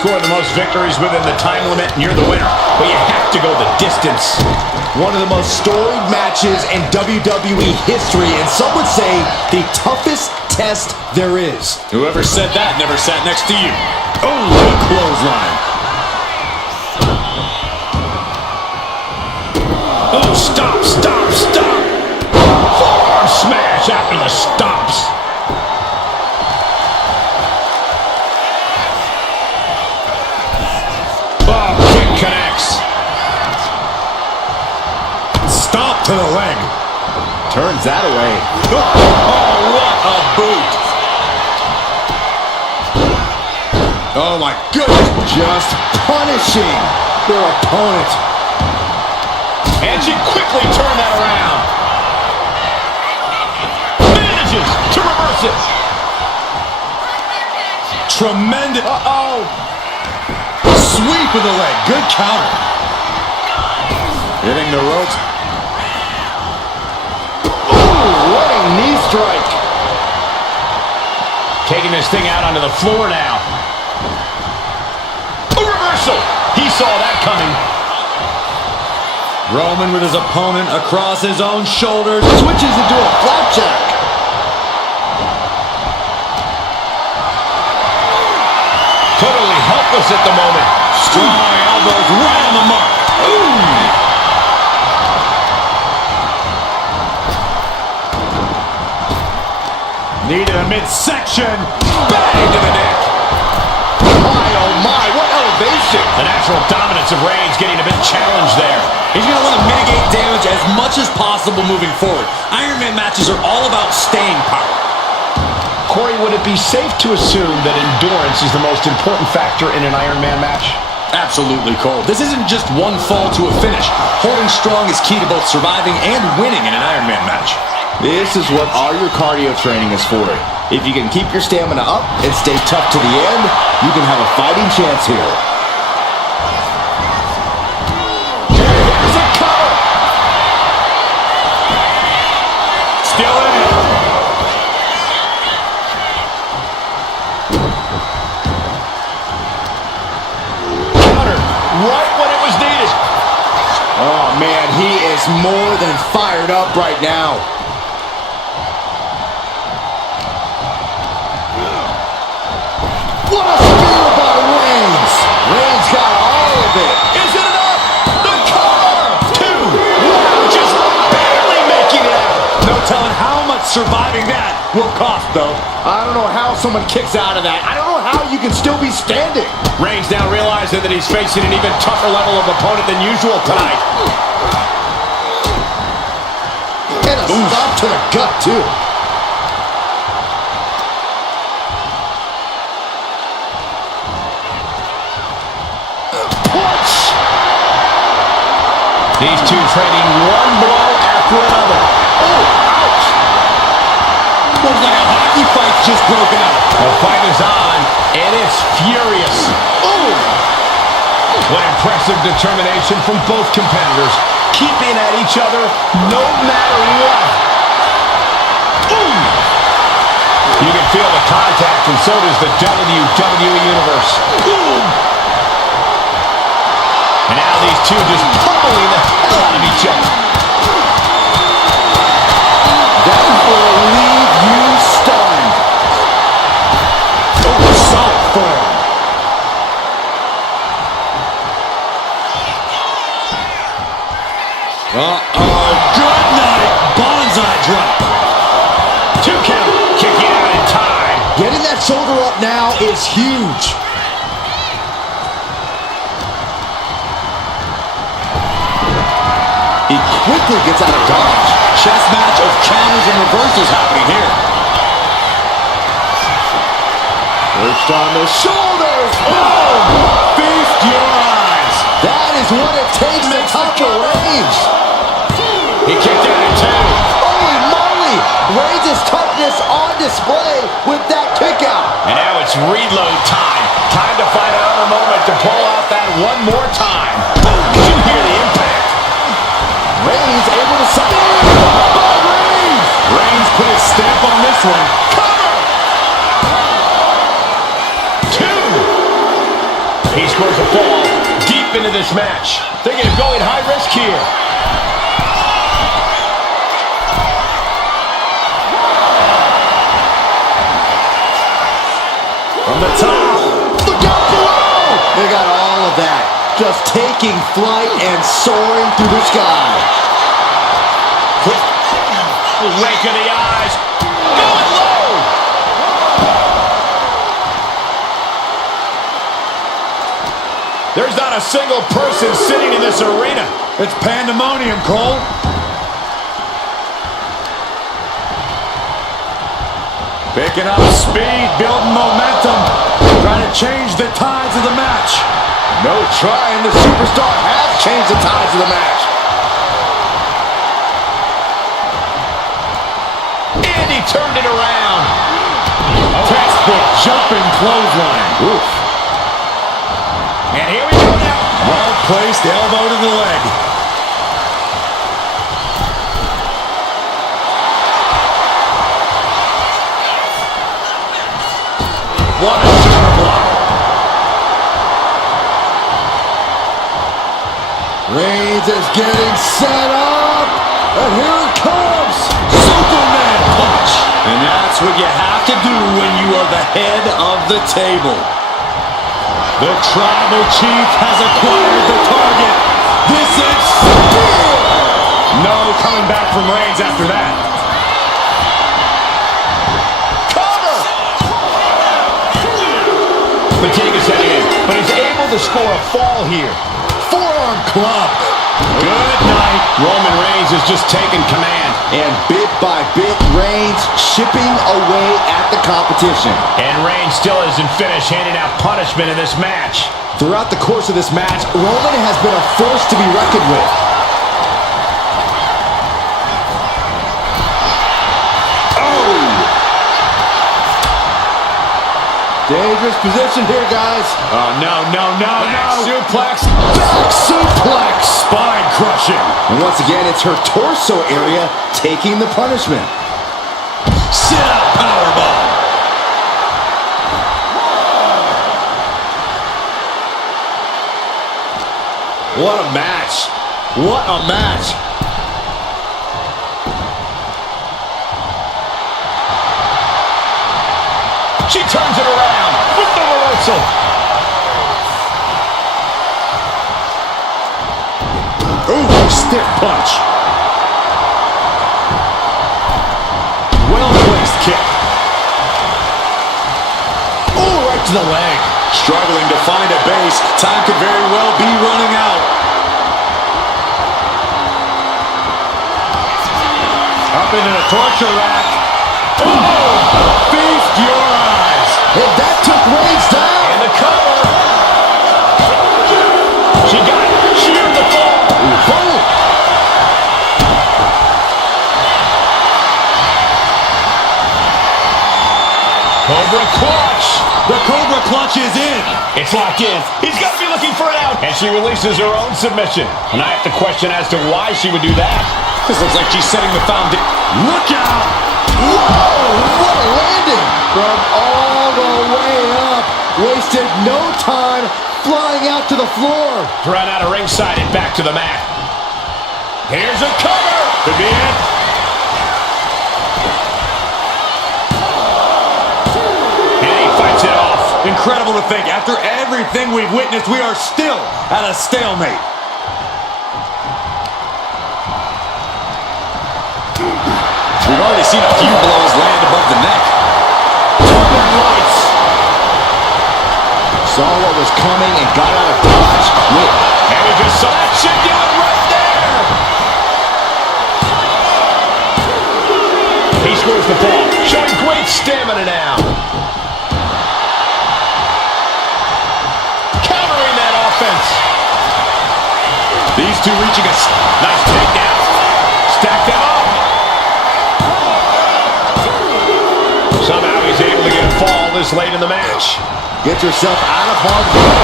score the most victories within the time limit, and you're the winner. But you have to go the distance. One of the most storied matches in WWE history, and some would say the toughest test there is. Whoever said that never sat next to you. Oh, what a clothesline. Oh, stop, stop, stop. Forearm smash after the stops. Oh, kick connects. Stomp to the leg. Turns that away. Oh, what a boot. Oh, my goodness. Just punishing their opponent. And she quickly turned that around. Manages to reverse it. Tremendous. Uh-oh. Sweep of the leg. Good counter. Hitting the ropes. Ooh, what a knee strike. Taking this thing out onto the floor now. A reversal. He saw that coming. Roman with his opponent across his own shoulders. Switches into a flapjack. Totally helpless at the moment. Strong elbows right on the mark. Ooh. Needed a midsection. Bang to the neck. My, oh my, what elevation. The natural dominance of Reigns getting a bit challenged there. He's going to want to mitigate damage as much as possible moving forward. Iron Man matches are all about staying power. Corey, would it be safe to assume that endurance is the most important factor in an Iron Man match? Absolutely, Cole. This isn't just one fall to a finish. Holding strong is key to both surviving and winning in an Iron Man match. This is what all your cardio training is for. If you can keep your stamina up and stay tough to the end, you can have a fighting chance here. Here's a cover. Still in it. Counter right when it was needed. Oh man, he is more than fired up right now. What a spear by Reigns! Reigns got all of it. Is it enough? The cover! 2. Wow, just barely making it out. No telling how much surviving that will cost, though. I don't know how someone kicks out of that. I don't know how you can still be standing. Reigns now realizing that he's facing an even tougher level of opponent than usual tonight. And a stop to the gut, too. These two trading one blow after another. Oh, ouch! Looks like a hockey fight just broken out. The fight is on, and it's furious. Oh! What impressive determination from both competitors, keeping at each other no matter what. Ooh! You can feel the contact, and so does the WWE Universe. Ooh! And now these two just pummeling the hell out of each other. That will leave you stunned. Oh, solid form. Uh-oh, good night. Bonsai drop. 2 count, kicking out in time. Getting that shoulder up now is huge. He quickly gets out of dodge. Chess match of counters and reversals happening here. Perched on the shoulders. Boom! Feast your eyes. That is what it takes to topple Reigns. He kicked out in 2. Holy moly! Reigns' toughness on display with that kick out. And now it's reload time. Time to find another moment to pull out that one more time. Boom! Did you hear the impact? Reigns able to submit. Oh, Reigns! Reigns put his stamp on this one. Cover! 2. He scores a fall deep into this match. Thinking of going high risk here. From the top. Look out below! They got all of that. Just taking flight and soaring through the sky. Wake of the eyes. Going low. There's not a single person sitting in this arena. It's pandemonium, Cole. Picking up speed, building momentum, trying to change the tides of the match. No trying. The superstar has changed the tides of the match. And he turned it around. Textbook jumping clothesline. Oof. And here we go now. Well-placed elbow to the leg. What a shoulder block. Reigns is getting set up. And here it comes. Superman punch. And that's what you have to do when you are the head of the table. The tribal chief has acquired the target. This is spear. No coming back from Reigns after that. Fatigue is setting in, but he's able to score a fall here. Forearm club. Good night. Roman Reigns has just taken command. And bit by bit, Reigns chipping away at the competition. And Reigns still isn't finished handing out punishment in this match. Throughout the course of this match, Roman has been a force to be reckoned with. Dangerous position here, guys. Oh, no. Back suplex. Back suplex. Spine crushing. And once again, it's her torso area taking the punishment. Sit up powerbomb. What a match. What a match. She turns it around with the reversal. Ooh, stiff punch. Well-placed kick. Oh, right to the leg. Struggling to find a base. Time could very well be running out. Up into the torture rack. Oh! Feast your eyes. And that took Reigns down. And the cover. She got it. She earned the fall. Oh. Cobra clutch. The Cobra clutch is in. It's locked in. He's got to be looking for it out. And she releases her own submission. And I have to question as to why she would do that. This looks like she's setting the foundation. Look out! Whoa, what a landing. From all the way up. Wasted no time flying out to the floor. Run out of ringside and back to the mat. Here's a cover. Could be it. And he fights it off. Incredible to think, after everything we've witnessed, we are still at a stalemate. We've already seen a few blows land above the neck. Lights. Saw what was coming and got out of dodge quick. And we just saw that shit do it right there. He scores the ball, showing great stamina now. Countering that offense. These two reaching a Nice takedown. Stack them up. Somehow he's able to get a fall this late in the match. Get yourself out of harm's way.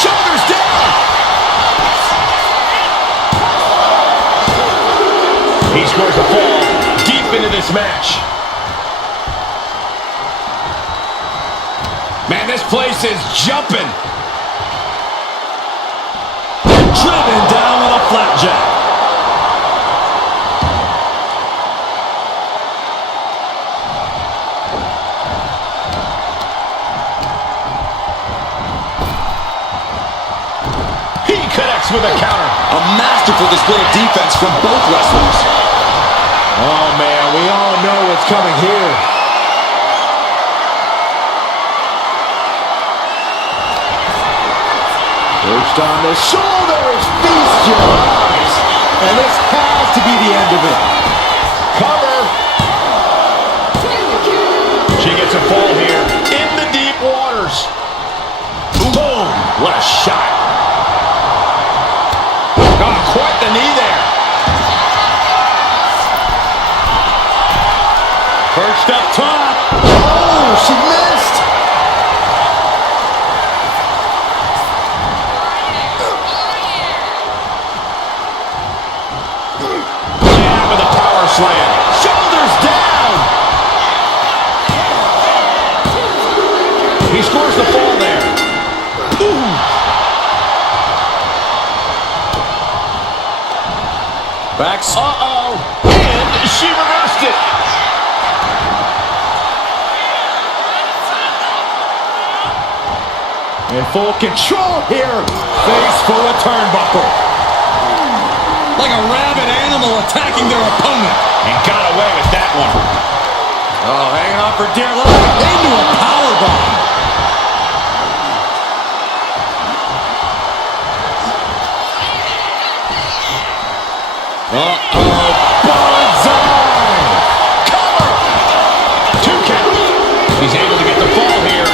Shoulders down. He scores a fall deep into this match. Man, this place is jumping. Driven down with a flapjack. He connects with a counter. A masterful display of defense from both wrestlers. Oh, man, we all know what's coming here. Perched on the shoulders, feast your eyes. And this has to be the end of it. Cover. She gets a fall here in the deep waters. Boom. What a shot. Oh, quite the knee there. Perched up top. Oh, she missed. Yeah, with a power slam. Shoulders down. He scores the fall there. Ooh. Backs. Uh-oh. And she reversed it. In full control here. Face full of turnbuckle. Like a rabid animal attacking their opponent. And got away with that one. Oh, hanging on for dear life. Into a powerbomb. Uh-oh. Bullseye. Cover. 2 count. He's able to get the fall here.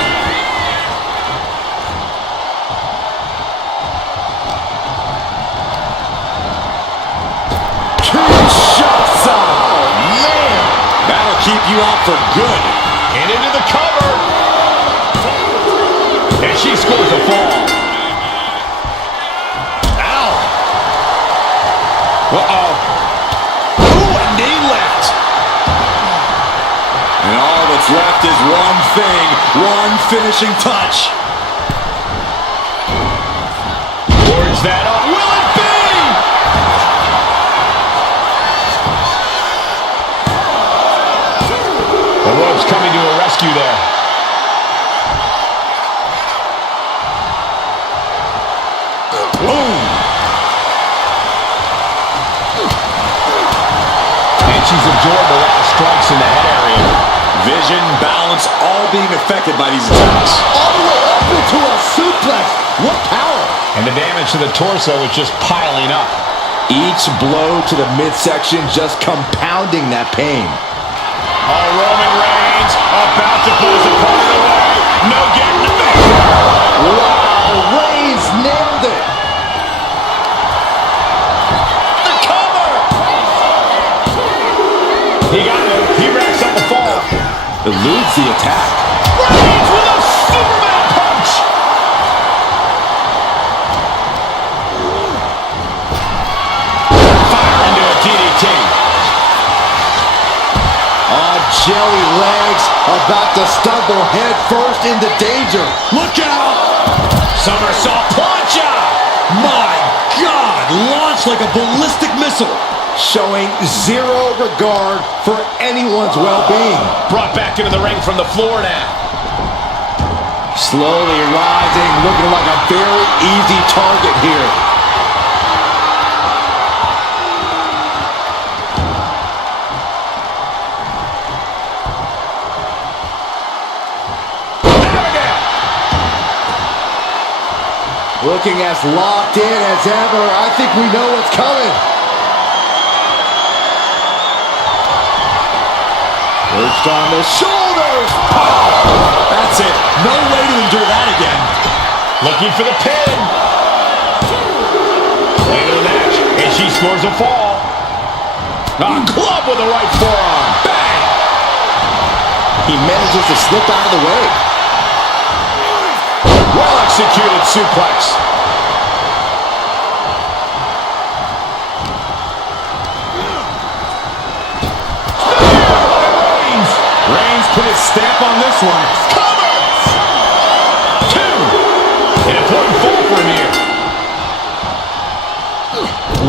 Kinshasa. Man. That'll keep you out for good. And into the cover. And she scores a fall. Ow. Uh-oh. Ooh, a knee lift. And all that's left is one thing, one finishing touch. Forge that up. Will it be? The ropes coming to a rescue there. Boom. And she's absorbed a lot of strikes in the head area. Vision, balance, all being affected by these attacks. All the way up into a suplex. What power. And the damage to the torso is just piling up. Each blow to the midsection just compounding that pain. Oh, Roman Reigns about to put his opponent away. No getting the back. Wow, Reigns nailed it. The cover. He got it. He racks up a fall. Eludes the attack. Reigns with a Superman punch. Fire into a DDT. Jelly legs about to stumble head first into danger. Look out! Somersault plancha. My God! Launched like a ballistic missile. Showing zero regard for anyone's well-being. Brought back into the ring from the floor now. Slowly rising, looking like a very easy target here. Looking as locked in as ever. I think we know what's coming. Perched on the shoulders. That's it. No way to endure that again. Looking for the pin. Late in the match, and she scores a fall. A club with the right forearm. Bang! He manages to slip out of the way. Well-executed suplex. Reigns put his stamp on this one. Cover! 2. An important fall for him here.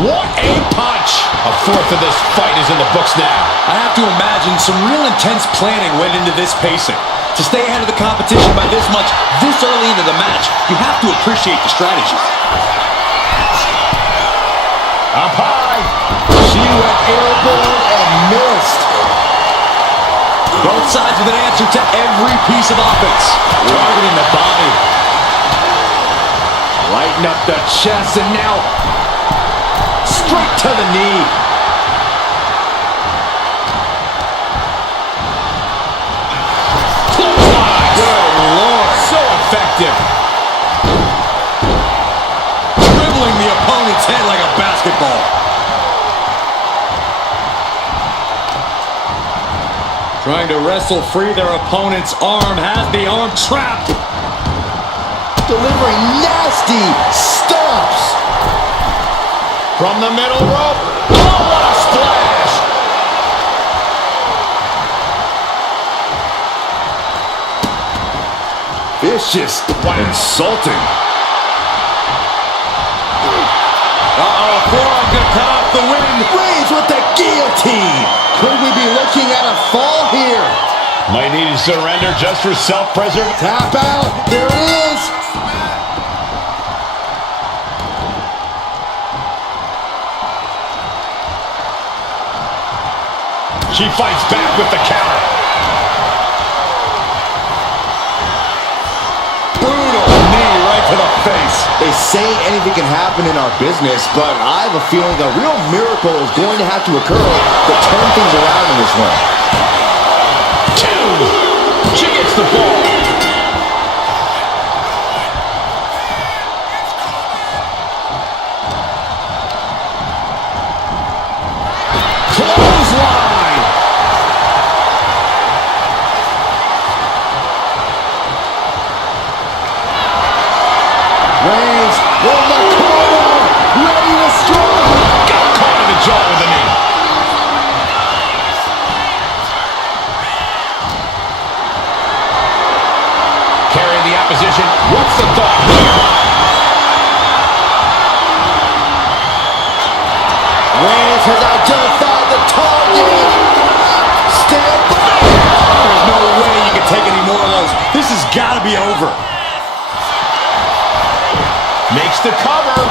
What a punch! A fourth of this fight is in the books now. I have to imagine some real intense planning went into this pacing. To stay ahead of the competition by this much, this early into the match, you have to appreciate the strategy. Up high. She went airborne and missed. Both sides with an answer to every piece of offense. Targeting the body. Lighten up the chest, and now straight to the knee. Good Lord. So effective. Dribbling the opponent's head like a basketball. Trying to wrestle free their opponent's arm. Has the arm trapped. Delivering nasty stomps. From the middle rope. Oh, what a splash. Vicious. Insulting. Uh-oh, forearm gonna cut off the wind. Reigns with the guillotine. Could we be looking at a fall here? Might need to surrender just for self-preservation. Tap out. There it is. She fights back with the counter. Brutal knee right to the face. They say anything can happen in our business, but I have a feeling a real miracle is going to have to occur to turn things around in this one. 2. She gets the ball. Clothesline. Reigns in the corner, ready to strike. Got caught in the jaw with the knee. Carrying the opposition. What's the thought here? Reigns has identified the target. Stand by. There's no way you can take any more of those. This has got to be over. Makes the cover.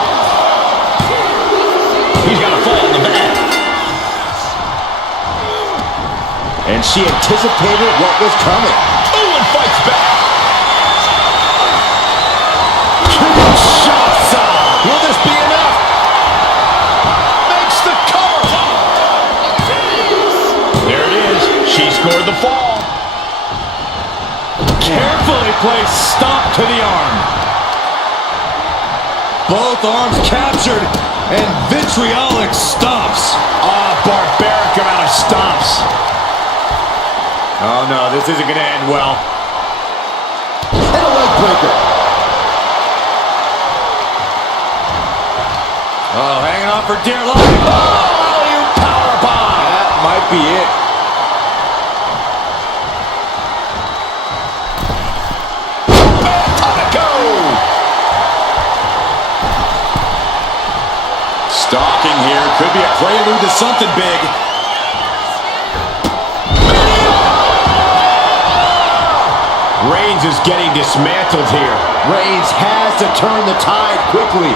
He's got to fall in the back. And she anticipated what was coming. Ooh, and fights back. Kinshasa. Will this be enough? Makes the cover. There it is. She scored the fall. Carefully placed stomp to the arm. Both arms captured and vitriolic stomps. Ah, barbaric amount of stomps. Oh no, this isn't going to end well. And a leg breaker. Oh, hanging on for dear life. Oh, you powerbomb. That might be it. Stalking here could be a prelude to something big. Reigns is getting dismantled here. Reigns has to turn the tide quickly.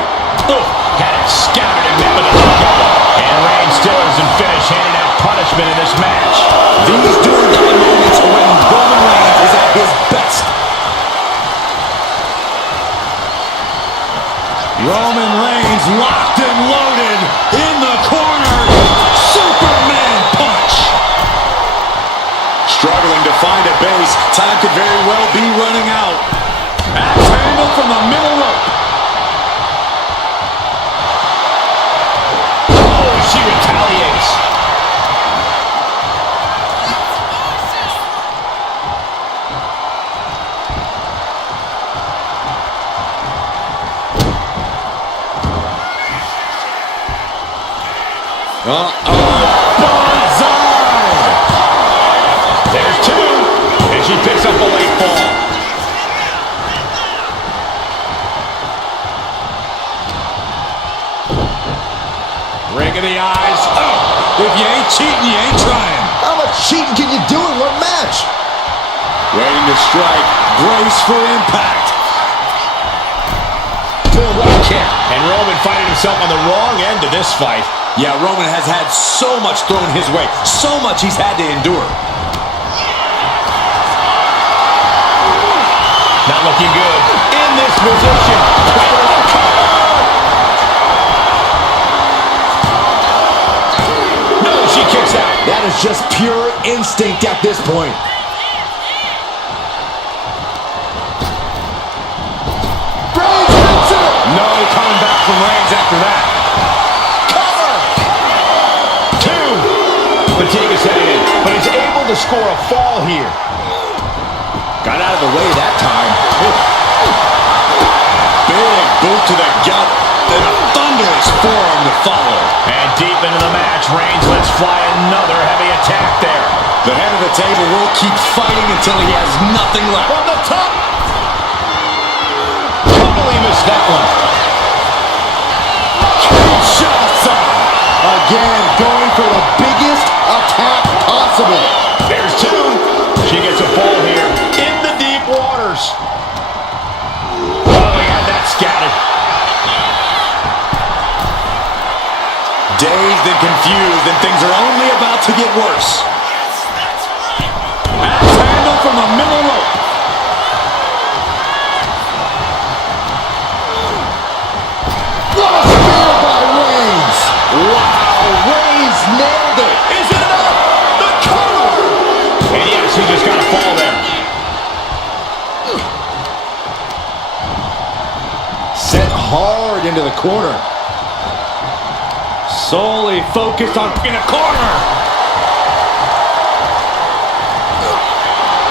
Oof, had it scouted and met with a hook. And Reigns still isn't finished handing out punishment in this match. These do-or-die moments are when Roman Reigns is at his best. Roman Reigns locked and loaded in the corner. Superman punch. Struggling to find a base. Time could very well be running out. Axe handle from the middle rope. Oh, she retaliates. There's 2. And she picks up a late fall. Rake of the eyes. Oh, if you ain't cheating, you ain't trying. How much cheating can you do in one match? Waiting to strike. Brace for impact. Full rock kick. And Roman finding himself on the wrong end of this fight. Yeah, Roman has had so much thrown his way. So much he's had to endure. Not looking good. In this position. No, she kicks out. That is just pure instinct at this point. Reigns hits it! No coming back from Reigns after that. Fatigue is setting in, but he's able to score a fall here. Got out of the way that time. Big boot to the gut, and a thunderous forearm to follow. And deep into the match, Reigns lets fly another heavy attack there. The head of the table will keep fighting until he has nothing left. From the top. Totally missed that one. Again, going for the biggest attack possible. There's two. She gets a fall here in the deep waters. Oh, he had that scattered. Dazed and confused, and things are only about to get worse. Axe handle from the middle rope. What a spear by Reigns! Wow, Reigns nailed it! Is it enough? The cover! And yes, he just got a fall there. Set hard into the corner. Solely focused on in a corner.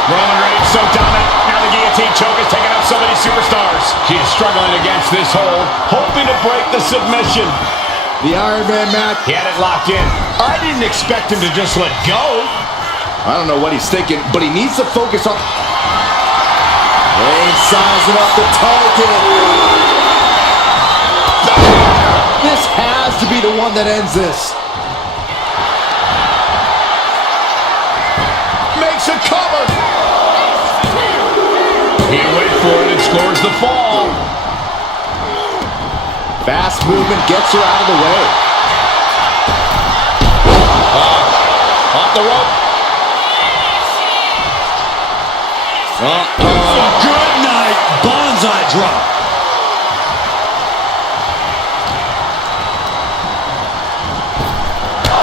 Roman Reigns so dominant. Now the guillotine choke is taking out so many superstars. She is struggling against this hold, hoping to break the submission. The Iron Man match. He had it locked in. I didn't expect him to just let go. I don't know what he's thinking, but he needs to focus on... Reigns sizing up the target. This has to be the one that ends this. Makes a cover. He went for it and scores the fall. Fast movement gets her out of the way. Off the rope. Good night, bonsai drop.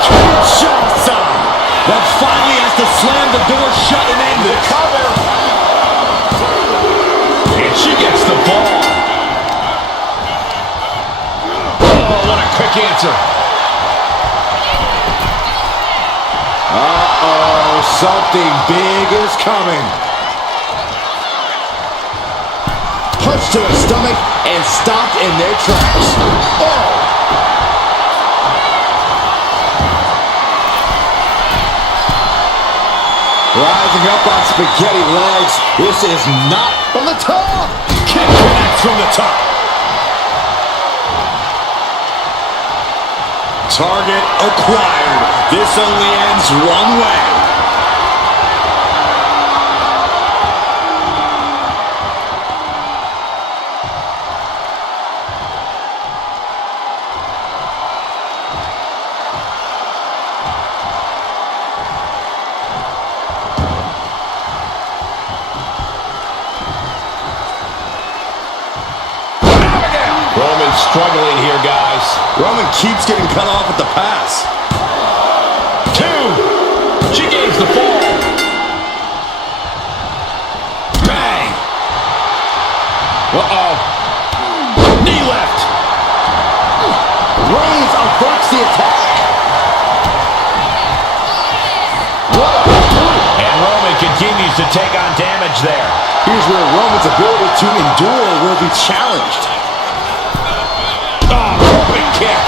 Kinshasa. That finally has to slam the door shut and end The this. cover. And she gets the ball. Oh, what a quick answer. Uh-oh, something big is coming. Punch to the stomach and stopped in their tracks. Oh! Rising up on spaghetti legs. This is not from the top. Kick connects from the top. Target acquired. This only ends one way. Roman's struggling here, guys. Roman keeps getting cut off at the pass. 2. She gains the fall. Bang! Uh-oh. Knee left. Reigns averts the attack. And Roman continues to take on damage there. Here's where Roman's ability to endure will be challenged. Big kick.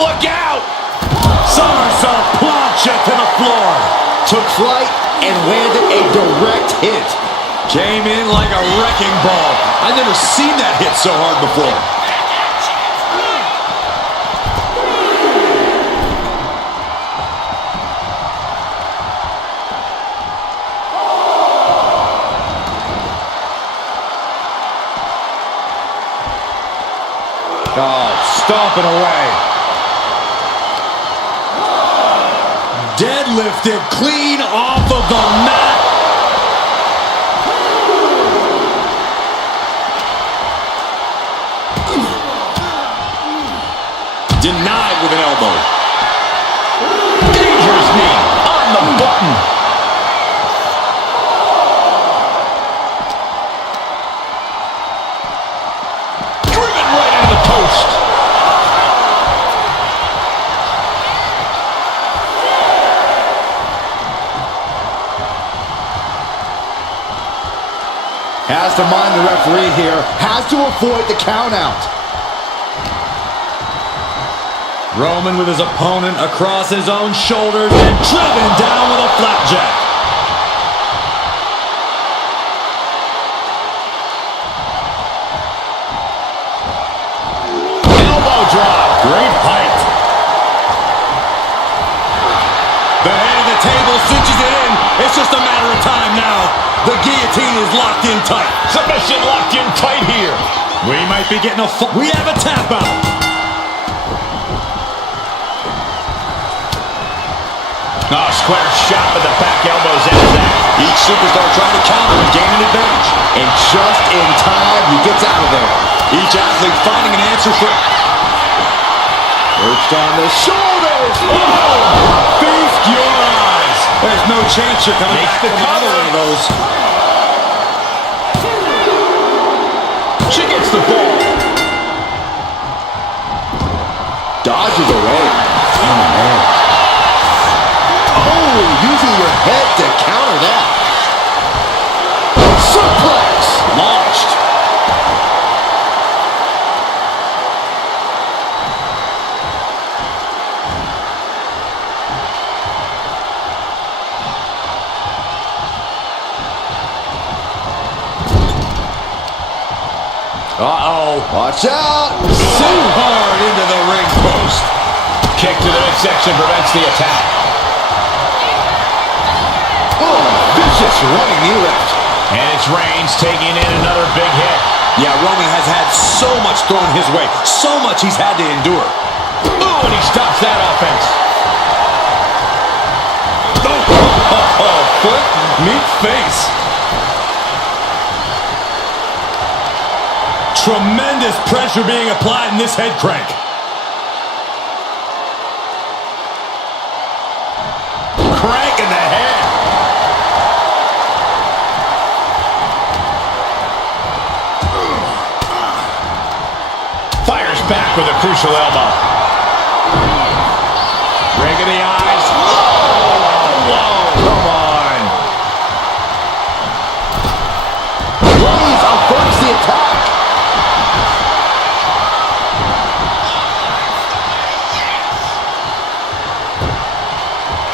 Look out! Somersault plancha to the floor. Took flight and landed a direct hit. Came in like a wrecking ball. I've never seen that hit so hard before. Oh, stomping away. Deadlifted clean off of the mat. Denied with an elbow. Dangerous knee on the button. Driven right into the post. Has to mind the referee here. Has to avoid the count out. Roman with his opponent across his own shoulders and driven down with a flapjack. Elbow drop. Great height. The head of the table cinches it in. It's just a matter of time now. The guillotine is locked in tight. Submission locked in tight here. We might be getting we have a tap out. Oh, square shot with the back elbows into that. Each superstar trying to counter and gain an advantage. And just in time, he gets out of there. Each athlete finding an answer for... Perched on the shoulders. Oh! Feast your eyes. There's no chance you're coming back from another one of those. She gets the ball. Dodges away. Oh, man. Oh, using your head to counter that. Suplex. Launched. Uh-oh. Watch out. So hard into the ring post. Kick to the midsection prevents the attack. Oh, vicious running knee lift. And it's Reigns taking in another big hit. Yeah, Roman has had so much thrown his way. So much he's had to endure. Ooh, and he stops that offense. Oh, foot, meet face. Tremendous pressure being applied in this head crank. Crank in the head. Fires back with a crucial elbow. Ring in the eyes. Whoa, come on. Reigns averts the attack.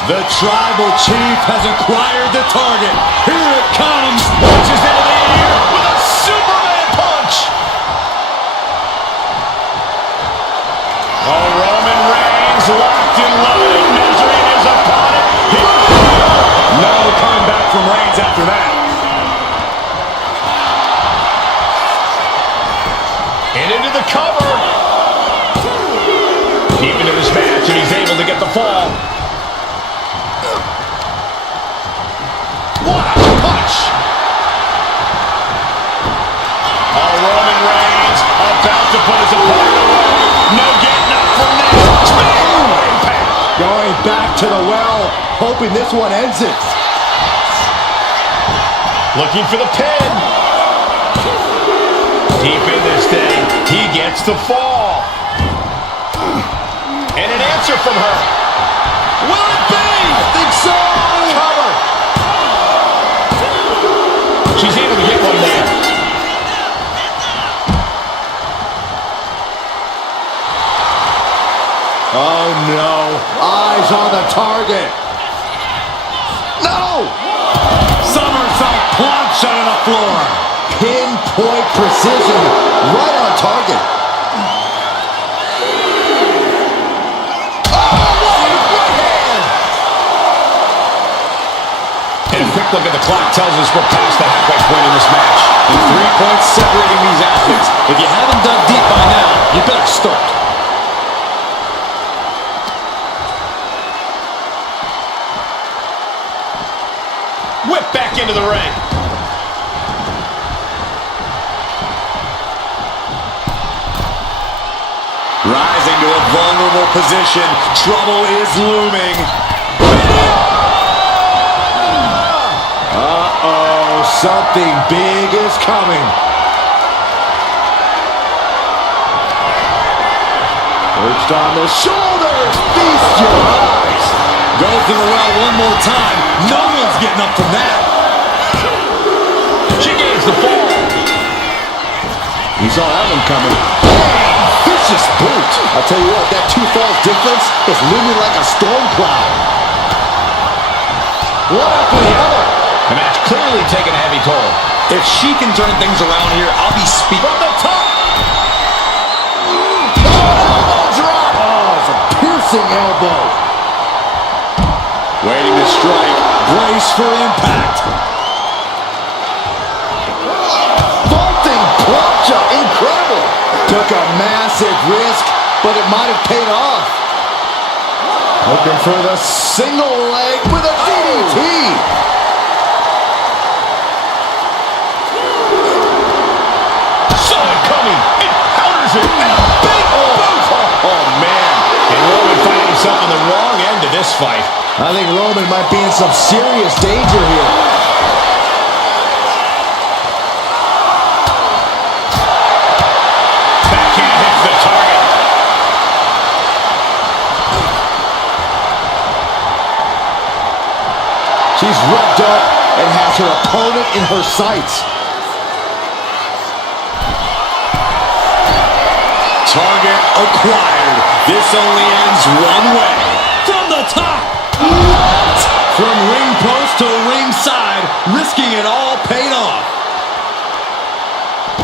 The tribal chief has acquired the target. Here it comes. Launches into the air with a Superman punch. Oh, Roman Reigns locked and loaded, measuring his opponent. No coming back from Reigns after that. And into the cover. Deep into this match, and he's able to get the fall. What a punch! Oh, Roman Reigns about to put his opponent away. No getting up from this. Impact. Going back to the well, hoping this one ends it. Looking for the pin. Deep in this thing, he gets the fall. And an answer from her. Will it be? I think so. Cover. She's able to get one there. Oh no. Eyes on the target. No! Somersault plunks onto the floor. Pinpoint precision, right on target. And a quick look at the clock tells us we're past the halfway point in this match. And 3 points separating these athletes. If you haven't dug deep by now, you better start. Whip back into the ring. Rising to a vulnerable position. Trouble is looming. Uh-oh, something big is coming. Perched on the shoulders, feast your eyes. Go through the well one more time. No one's getting up from that. She gains the fall. He saw that one coming. Vicious boot. I'll tell you what, that 2 falls difference is looming like a storm cloud. One after the other. The match clearly taking a heavy toll. If she can turn things around here, I'll be speaking. From the top. Elbow drop. Oh, it's a piercing elbow. Waiting to strike. Brace for impact. Vaulting plancha. Incredible. Took a massive risk, but it might have paid off. Looking for the single leg with a DDT. And a big boot! Oh, man. And Roman finding himself on the wrong end of this fight. I think Roman might be in some serious danger here. Backhand hits the target. She's ripped up and has her opponent in her sights. Target acquired. This only ends one way. From the top. What? From ring post to ringside, risking it all paid off.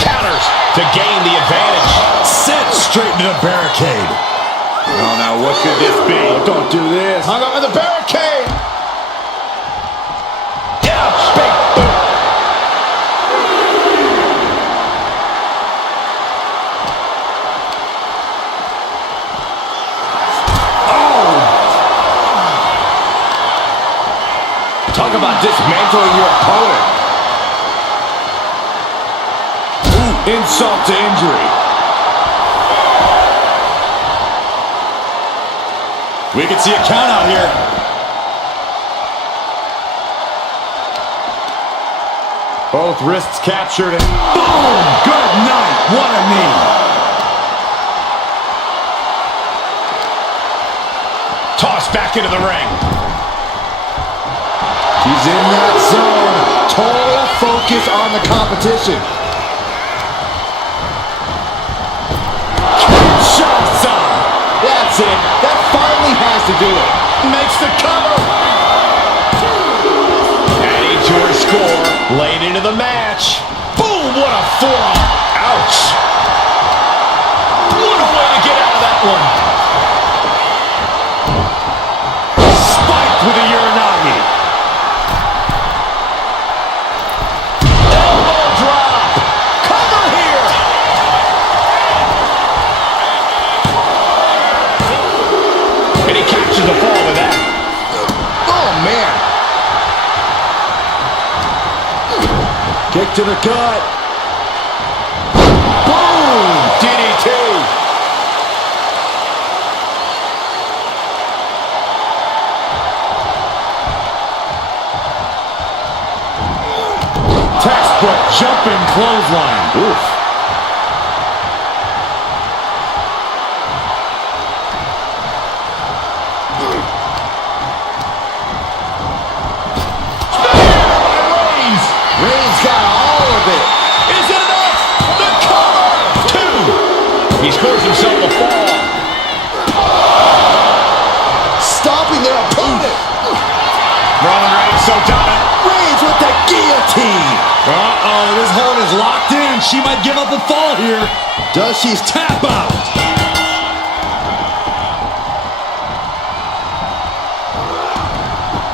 Counters to gain the advantage. Sent straight into the barricade. Oh, now what could this be? Oh, don't do this. Hung up in the barricade. Yeah, big boot. Talk about dismantling your opponent. Ooh, insult to injury. We can see a count out here. Both wrists captured and Boom! Good night. What a knee. Tossed back into the ring. she's in that zone. Total focus on the competition. Kinshasa. That's it. That finally has to do it. Makes the cover. Adding to her score. Late into the match. Boom! What a forearm. Ouch. What a way to get out of that one. Spiked with a Uranagi. Elbow drop. Cover here. And he captures the fall with that. Oh, man. Kick to the gut. Boom! DDT. Textbook jumping clothesline. Oof. Reigns got all of it. Is it enough? The cover! 2. He scores himself a fall. Stopping their opponent. Roman Reigns so dominant. Reigns with the Guillotine. Uh-oh, this hold is locked in. She might give up a fall here. Does she Tap out.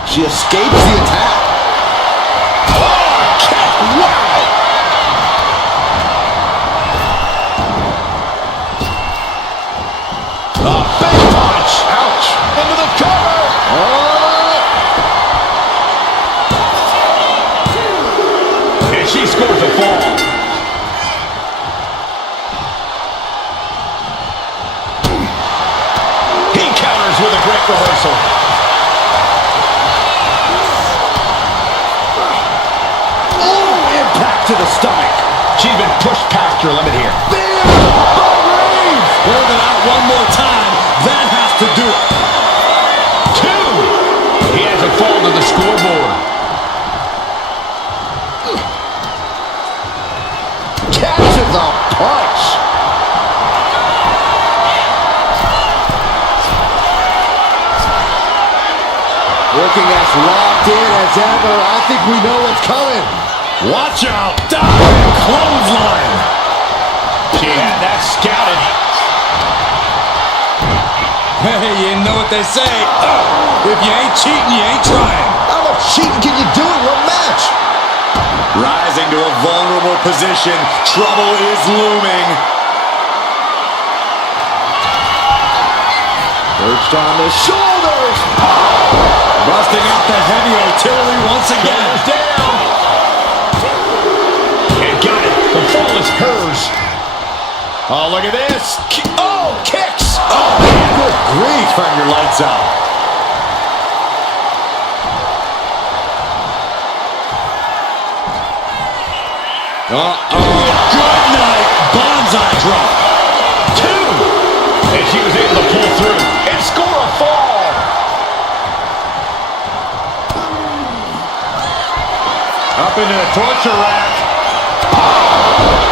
She escapes the attack. Oh, kick. Wow. A big punch. Ouch. Into the cover. And she scores a fall. He counters with a great reversal. To the stomach. She's been pushed past her limit here. Hold it out one more time. That has to do it. 2. He has a fall to the scoreboard. Catches a punch. Looking as locked in as ever. I think we know what's coming. Watch out. Diving clothesline. She had that scouted. Hey, you know what they say. If you ain't cheating, you ain't trying. How much cheating can you do in one match? Rising to a vulnerable position. Trouble is looming. Perched on the shoulders. Busting out the heavy artillery once again. Down. And got it. The fall is hers. Oh, look at this. Oh, kicks. Oh, man. Good grief. Turn your lights out. Uh-oh. Good night. Bonsai drop. 2. And she was able to pull through and score a fall. Up into the torture rack.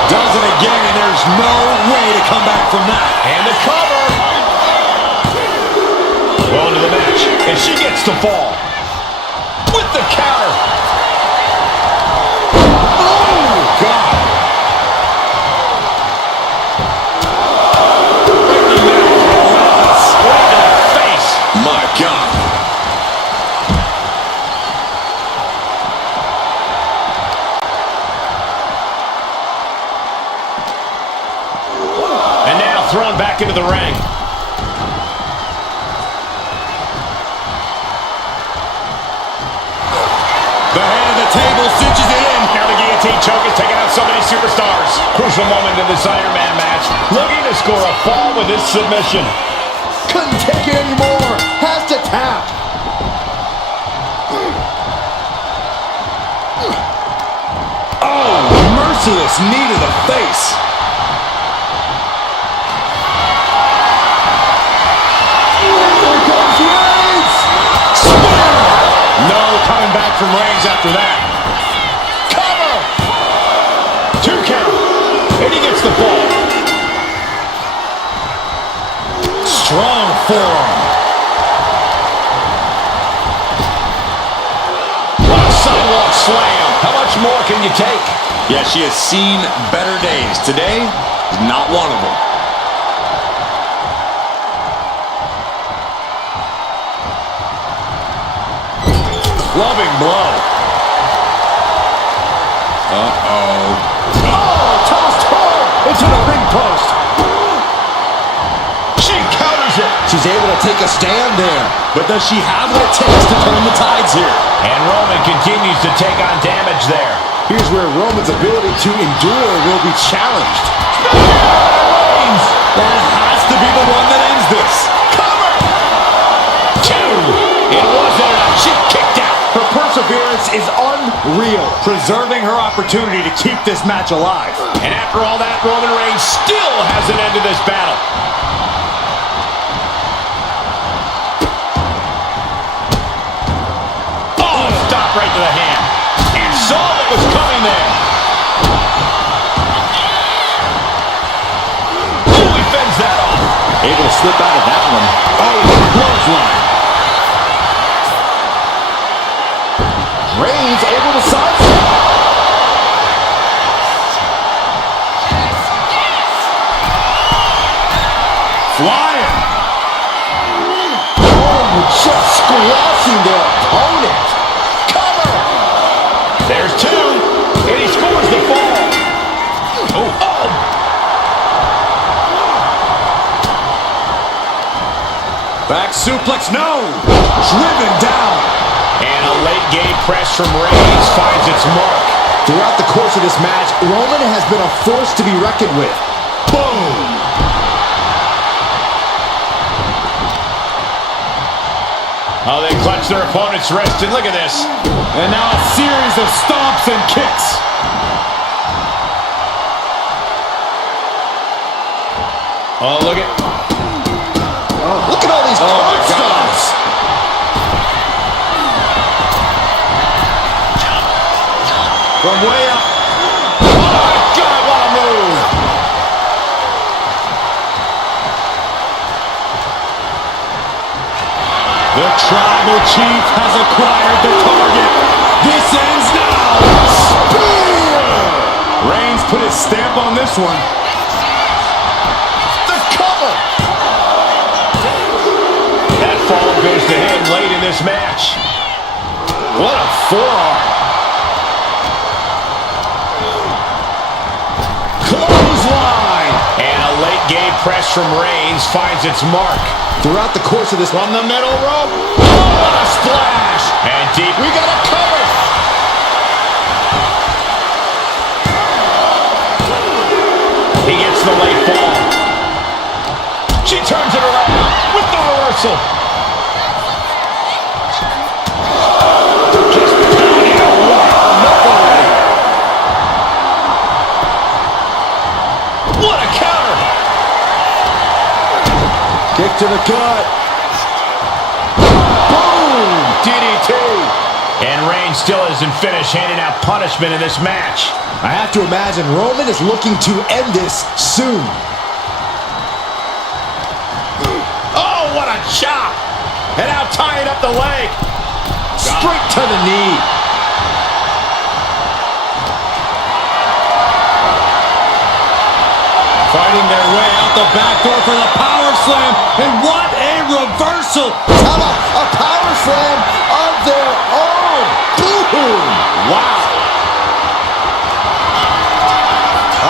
Does it again, and there's no way to come back from that. And the cover. Well into the match. And she gets the fall. With the counter. Oh, God. Right to the face. My God. And now thrown back into the ring. The head of the table cinches it in. Now the guillotine choke is taking out so many superstars. Crucial moment in this Iron Man match. Looking to score a fall with this submission. Couldn't take it anymore. Has to tap. Oh, merciless knee to the face. Here comes Reigns. No coming back from Reigns after that. Cover! 2 count. And he gets the fall. Strong forearm. Sidewalk slam. How much more can you take? Yeah, she has seen better days. Today is not one of them. Loving blow. Uh-oh. Oh, tossed hard into the ring post. She counters it. She's able to take a stand there. But does she have what it takes to turn the tides here? And Roman continues to take on damage there. Here's where Roman's ability to endure will be challenged. That has to be the one that ends this. Cover! 2. It wasn't enough. She kicked out. Her perseverance is unreal. Preserving her opportunity to keep this match alive. And after all that, Roman Reigns still hasn't ended this battle. Oh, stop right to the hand. And saw what was coming there. Ooh, he fends that off. Able to slip out of that one. Oh, clothesline. Reigns able to sidestep. squashing their opponent. Cover! There's two, and he scores the fall. Oh! Back suplex, no! Driven down. And a late game press from Reigns finds its mark. Throughout the course of this match, Roman has been a force to be reckoned with. Boom! Oh, they clutch their opponent's wrist, and look at this. And now a series of stomps and kicks. Oh, look at... Oh, look at all these stomps. From way up. Oh, my God, what a move. The Tribal Chief has acquired the target. This ends now. Spear! Reigns put his stamp on this one. The cover! That fall goes to him late in this match. What a forearm. Clothesline. And a late game press from Reigns finds its mark. Throughout the course of this, From the middle rope. Oh, what a splash. And deep. we got a cover! He gets the late fall. She turns it around with the reversal. Just pounding away on the body. What a counter. Kick to the gut. Boom! DDT. And Reigns still isn't finished handing out punishment in this match. I have to imagine Roman is looking to end this soon. Oh, what a chop! And now tying up the leg. Straight to the knee. Fighting their way out the back door for the power slam. And what a reversal. How about a power slam of their own? Boom! Wow.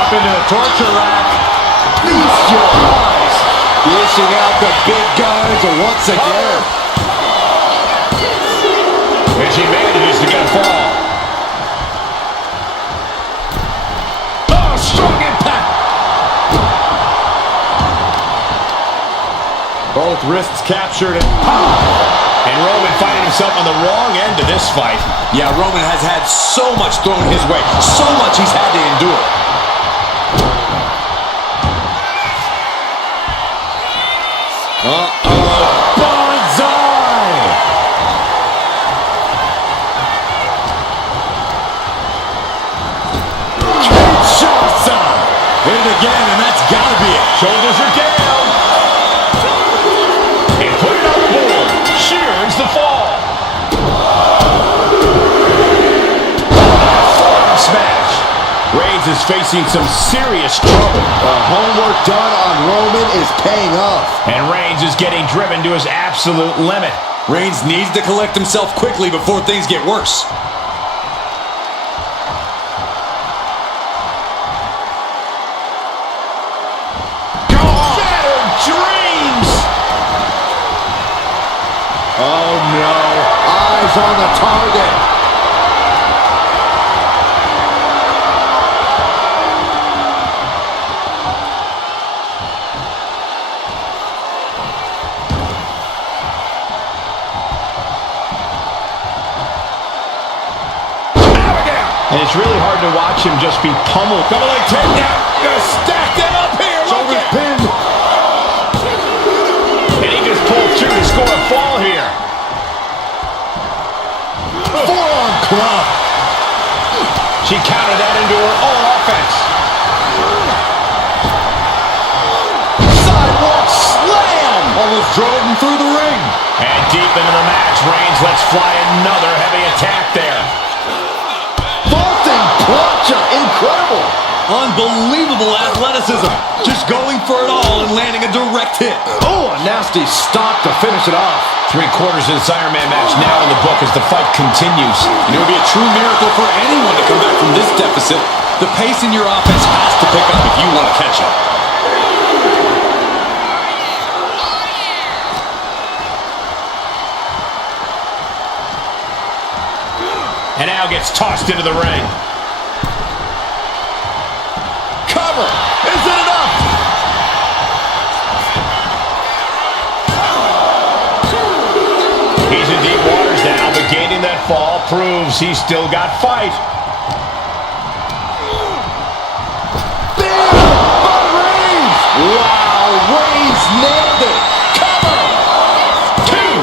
Up into the torture rack. Feast your eyes. Dishing out the big guns once again. And she manages to get a fall. Oh, strong impact. Both wrists captured and And Roman finding himself on the wrong end of this fight. yeah, Roman has had so much thrown his way. So much he's had to endure. Banzai! Kinshasa! Hit it again, and that's gotta be it. Shoulders are down. And put it on the board. She earns the fall. Forearm smash. Reigns is facing some serious trouble. The homework done on Roman is paying off. And Reigns is getting driven to his absolute limit. Reigns needs to collect himself quickly before things get worse. Shattered dreams. Oh no. Eyes on the target. And it's really hard to watch him just be pummeled. Double leg takedown. Gonna stack that up here. Shoulders pinned. And he just pulled through to score a fall here. Forearm club. She countered that into her own offense. Sidewalk slam. Almost drove him through the ring. And deep into the match, Reigns lets fly another heavy attack there. Vaulting plancha. Incredible. Unbelievable athleticism. Just going for it all and landing a direct hit. Oh, a nasty stop to finish it off. 3/4 of this Iron Man match now in the book as the fight continues. And it would be a true miracle for anyone to come back from this deficit. The pace in your offense has to pick up if you want to catch up. And now gets tossed into the ring. Cover. Is it enough? He's in deep waters now, but gaining that fall proves he's still got fight. Bam! By Reigns! Wow, Reigns nailed it. Cover. 2.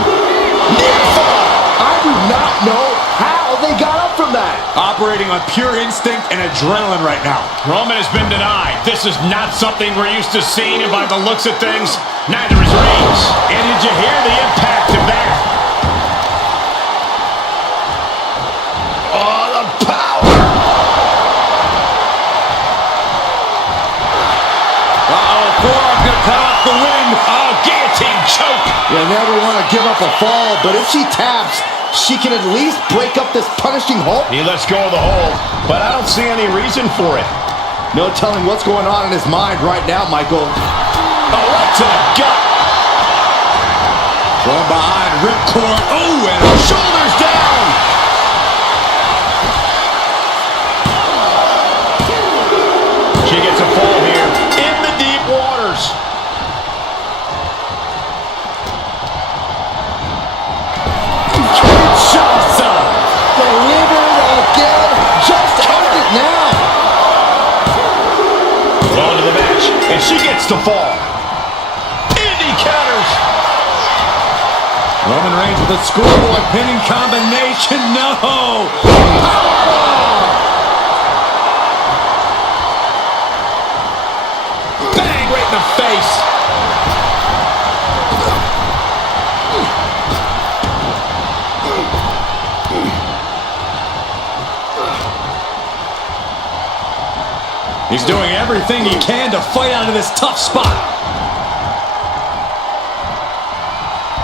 Near fall. I do not know how they got up from that. Operating on pure instinct and adrenaline right now. Roman has been denied. This is not something we're used to seeing, and by the looks of things, neither is Reigns. And did you hear the impact of that? Oh, the power. Uh-oh, forearm's gonna cut off the wind. Oh, guillotine choke. You never want to give up a fall, but if she taps, she can at least break up this punishing hold. He lets go of the hold, but I don't see any reason for it. No telling what's going on in his mind right now, Michael. Oh, right to the gut. From behind, ripcord. Oh, and Shoulders down. She gets a fall here in the deep waters. Kinshasa. Delivered again. Just end it now. On to the match, and she gets to fall. Indy counters. Roman Reigns with a scoreboard pinning combination. No! Bang, right in the face. He's doing everything he can to fight out of this tough spot.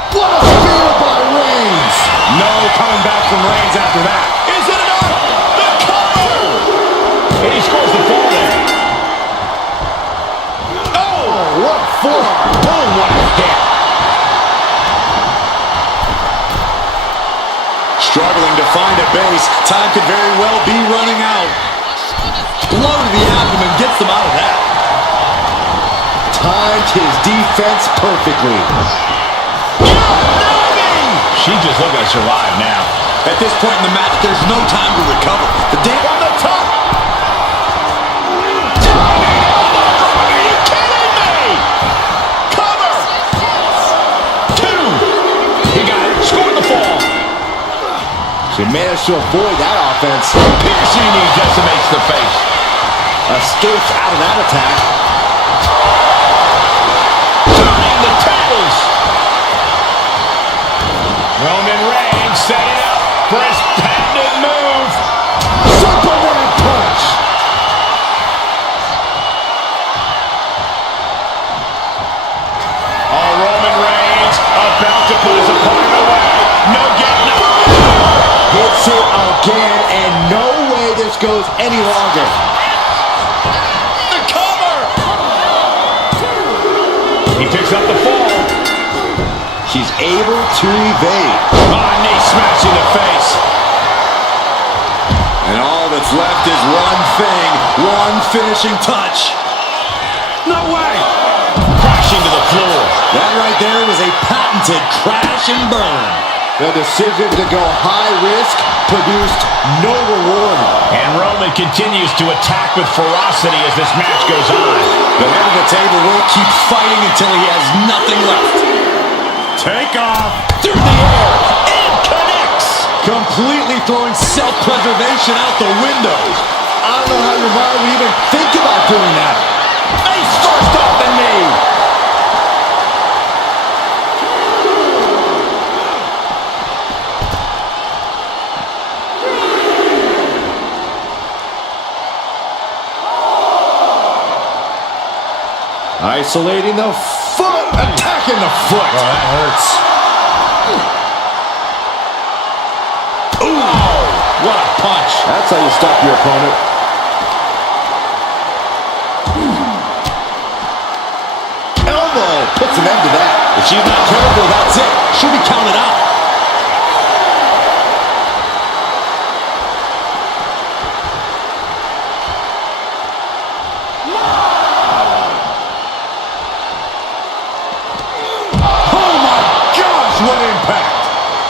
What a spear by Reigns. No coming back from Reigns after that. Is it enough? The cover! And he scores the fall there. Oh, what a forearm. Oh, what a hit. Struggling to find a base. Time could very well be running out. Blow to the abdomen gets them out of that. Timed his defense perfectly. She just looking to survive now. At this point in the match, there's no time to recover. The damn On the top. Are you kidding me? Cover. 2. He got it. Scored the fall. She managed to avoid that offense. Piercing knee decimates the face. Escapes out of that attack. Turning the tables. Roman Reigns setting up for his patented move. Superman punch. Oh, Roman Reigns about to put his opponent away. No getting up. Hits it again, and no way this goes any longer. The cover. He picks up the fall. She's able to evade. Oh, knee smash in the face. And all that's left is one thing, one finishing touch. No way. Crashing to the floor. That right there was a patented crash and burn. The decision to go high risk produced no reward. And Roman continues to attack with ferocity as this match goes on. The head of the table will keep fighting until he has nothing left. Take off Through the air. And connects. completely throwing self-preservation out the window. I don't know how your mind would even think about doing that. Face first off the knee. Isolating the foot. Attacking the foot. Oh, that hurts. Ooh, what a punch. That's how you stop your opponent. Elbow puts an end to that. If she's not careful, that's it. She'll be counted out.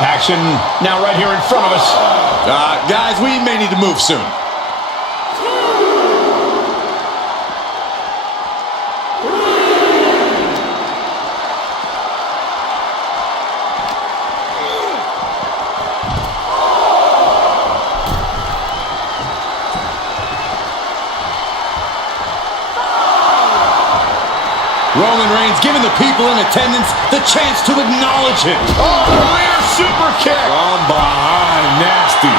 Action now right here in front of us. Guys, we may need to move soon. Roman Reigns giving the people in attendance the chance to acknowledge him. Oh, rear super kick. From behind, nasty.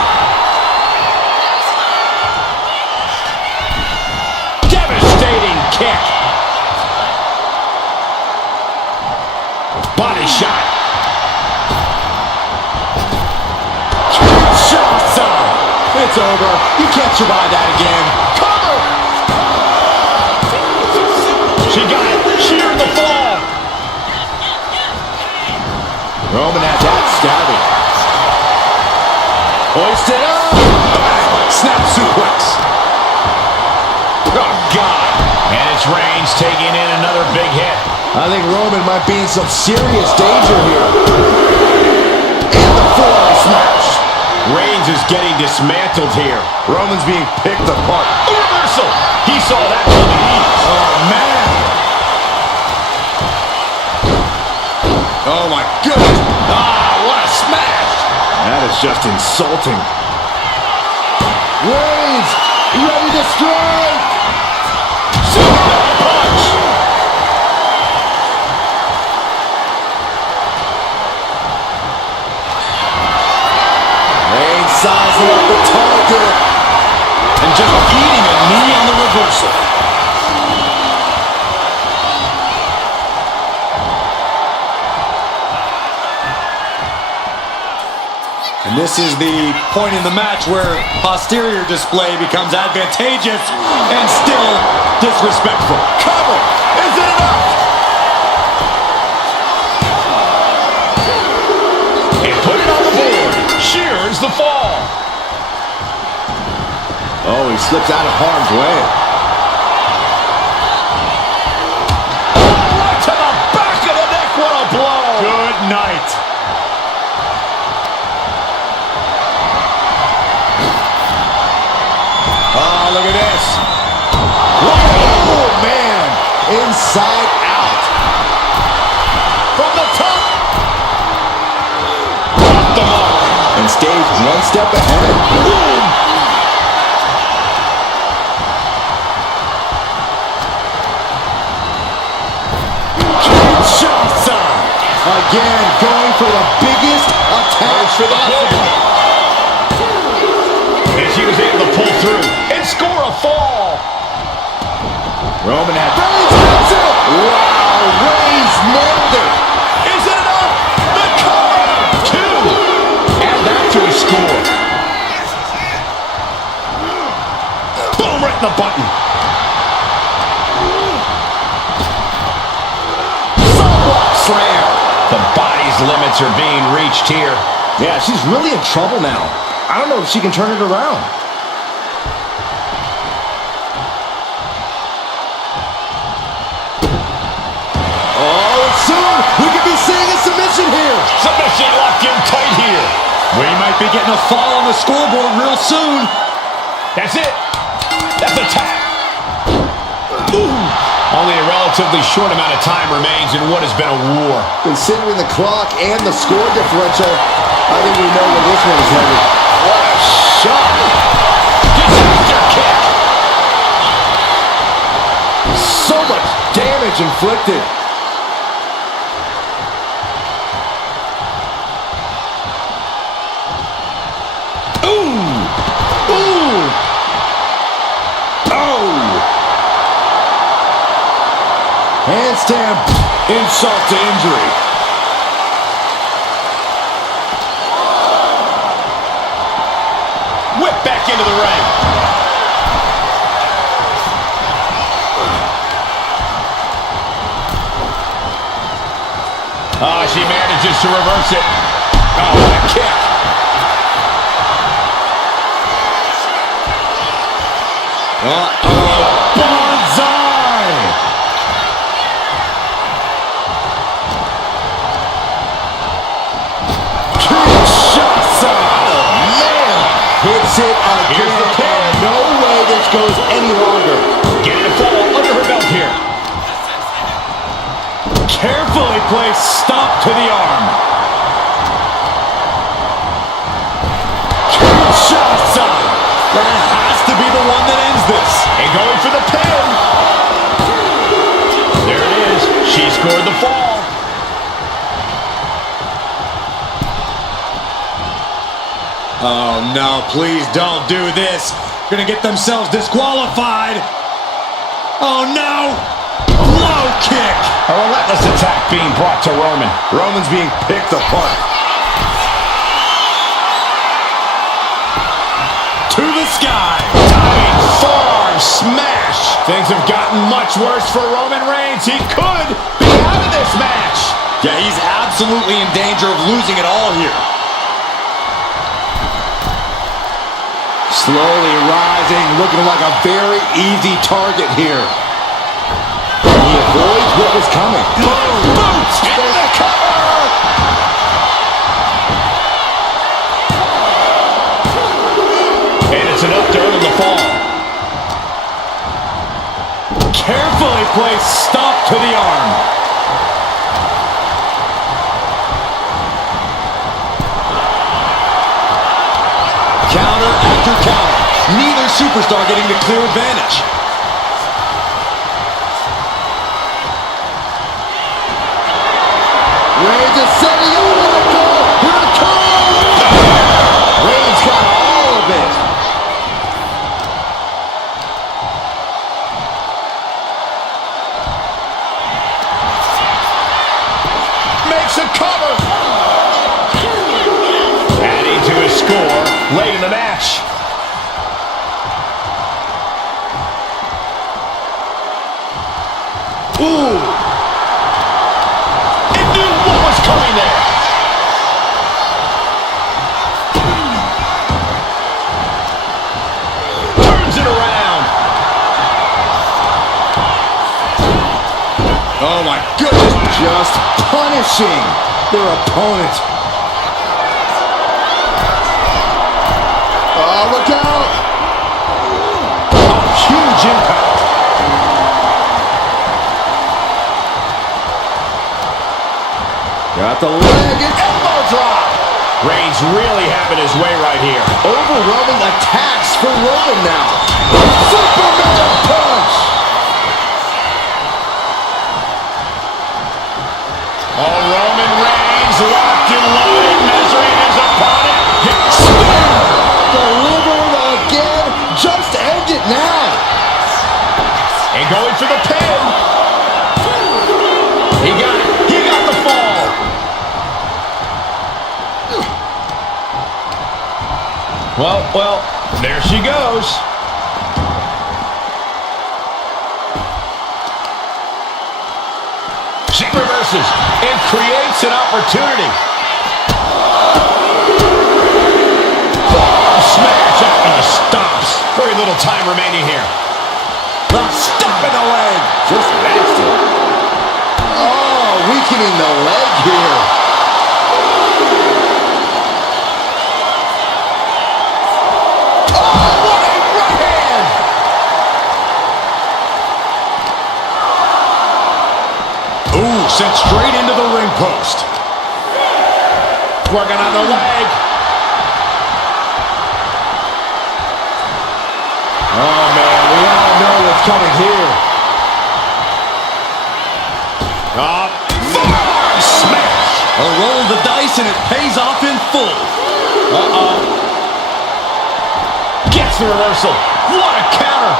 Devastating kick. Body shot. Kinshasa. It's over. You can't survive that again. Cover. She got it. Sheared the fall. Roman has that stabbing. Hoisted up. Snap suplex. Oh, God. And it's Reigns taking in another big hit. I think Roman might be in some serious danger here. And the forearm smash. Reigns is getting dismantled here. Roman's being picked apart. A reversal. He saw that coming. Oh, man. Oh, my goodness. Ah, what a smash. That is just insulting. Reigns, ready to strike. Super punch. Reigns sizing up the target. And just eating a knee on the reversal. And this is the point in the match where posterior display becomes advantageous and still disrespectful. Cover. Is it enough? And put it on the board. Shears the fall. Oh, he slips out of harm's way. Right to the back of the neck. What a blow. Good night. Oh, look at this. Oh, man. Inside out. From the top. Off the mark. And stays one step ahead. Boom. Kinshasa. Again, going for the biggest attack For the pin. And she was able to pull through and score a fall. Roman had Reigns hits it. Wow, Reigns nailed it. Is it enough? The cover. Two. Add that to his score. Boom, right in the button. Slam. The body's limits are being reached here. Yeah, she's really in trouble now. I don't know if she can turn it around. Oh, soon we could be seeing a submission here. Submission locked in tight here. We might be getting a fall on the scoreboard real soon. That's it. That's a tap. Ooh. Only a relatively short amount of time remains in what has been a war. Considering the clock and the score differential, I think we know where this one is headed. What a shot. Disaster kick. So much damage inflicted. Ooh. Ooh. Oh. handstand. Insult to injury. Whip back into the ring. Oh, she manages to reverse it. Oh, what a kick. Uh-oh. Bonsai! Kinshasa! Man! Hits it again. Here's the pin. No way this goes any longer. Getting a fall under her belt here. Carefully placed stop to the arm. Kinshasa! That has to be the one that ends this. And going for the pin. There it is. She scored the fall. Oh no, please don't do this. Gonna get themselves disqualified. Oh no! Low kick! A relentless attack being brought to Roman. Roman's being picked apart. To the sky! Diving forearm smash. Things have gotten much worse for Roman Reigns. He could be out of this match. Yeah, he's absolutely in danger of losing it all here. Slowly rising, looking like a very easy target here. He avoids what was coming. Boom! Boots! In the cover! And it's enough to earn the fall. Carefully placed stop to the arm. Counter after counter. Neither superstar getting the clear advantage. Reigns is setting up for the goal. Here it comes. Reigns got all of it. Makes a cover. Adding to his score late in the match. Ooh. It knew what was coming there. Turns it around. Oh my goodness. Just punishing their opponent. Oh, look out. Huge impact. Got the leg and elbow drop. Reigns really having his way right here. Overwhelming attacks for Roman now. Superman punch. Oh, Roman Reigns locked and loaded, measuring his opponent. Delivered again. Just end it now. And going for the pin. He got it. He got the fall. Well, there she goes. She reverses and creates an opportunity. Smash after the stomps. Very little time remaining here. The stop in the leg. Just nasty. Oh, weakening the leg here. Oh, what a right hand. Ooh, sent straight into the ring post. Working on the leg. Oh, man, we all know what's coming here. Forearm smash. A roll of the dice and it pays off in full. Gets the reversal. What a counter.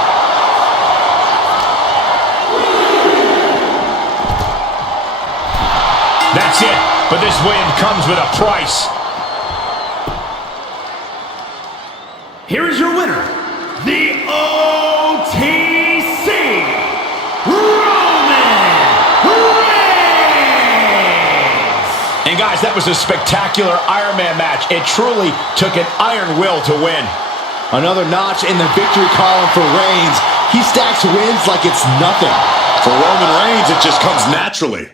That's it. But this win comes with a price. Here is your winner, the OTC Roman Reigns! And guys, that was a spectacular Iron Man match. It truly took an iron will to win. Another notch in the victory column for Reigns. He stacks wins like it's nothing. For Roman Reigns, it just comes naturally.